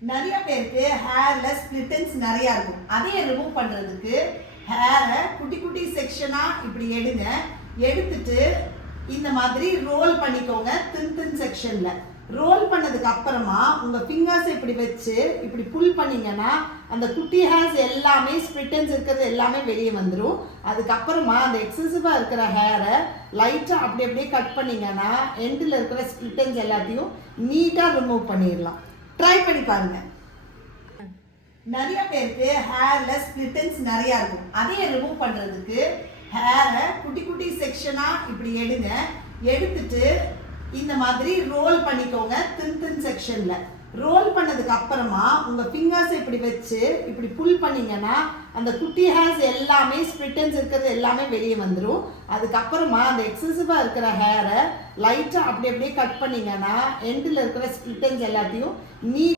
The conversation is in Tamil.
நிறைய பேருக்கு ஹேர்ல ஸ்பிளிட் எண்ட்ஸ் நிறைய இருக்கும். அதையே ரிமூவ் பண்றதுக்கு ஹேரை குட்டி குட்டி செக்ஷனா இப்படி எடுங்க. எடுத்துட்டு இந்த மாதிரி ரோல் பண்ணிக்கோங்க. தின் செக்ஷன்ல ரோல் பண்ணதுக்கு அப்புறமா உங்க ஃபிங்கர்ஸ் இப்படி வச்சு இப்படி புல் பண்ணீங்கன்னா அந்த குட்டி ஹேர்ஸ் எல்லாமே ஸ்பிளிட் எண்ட்ஸ் இருக்கிறது எல்லாமே வெளியே வந்துடும். அதுக்கப்புறமா அந்த எக்ஸசிவா இருக்கிற ஹேரை லைட்டா அப்படி அப்படியே கட் பண்ணீங்கன்னா எண்டில் இருக்கிற ஸ்பிளிட் எண்ட்ஸ் எல்லாத்தையும் நீட்டா ரிமூவ் பண்ணிடலாம். ட்ரை பண்ணி பாருங்க. நிறைய பேருக்கு ஹேர்ல ஸ்பிளிட் எண்ட்ஸ் நிறைய இருக்கும். அதையே ரிமூவ் பண்றதுக்கு ஹேரை குட்டி குட்டி செக்ஷனா இப்படி எடுங்க. எடுத்துட்டு இந்த மாதிரி ரோல் பண்ணிக்கோங்க. தின் செக்ஷன்ல ரோல் பண்ணதுக்கு அப்புறமா உங்க ஃபிங்கர்ஸ் இப்படி வச்சு இப்படி புல் பண்ணீங்கன்னா அந்த குட்டி ஹேர்ஸ் எல்லாமே ஸ்பிளிட் எண்ட்ஸ் இருக்கிறது எல்லாமே வெளியே வந்துடும். அதுக்கப்புறமா அந்த எக்ஸசிவா இருக்கிற ஹேரை லைட்டா அப்படி அப்படியே கட் பண்ணீங்கன்னா எண்டில் இருக்கிற ஸ்பிளிட் எண்ட்ஸ் எல்லாத்தையும் நீ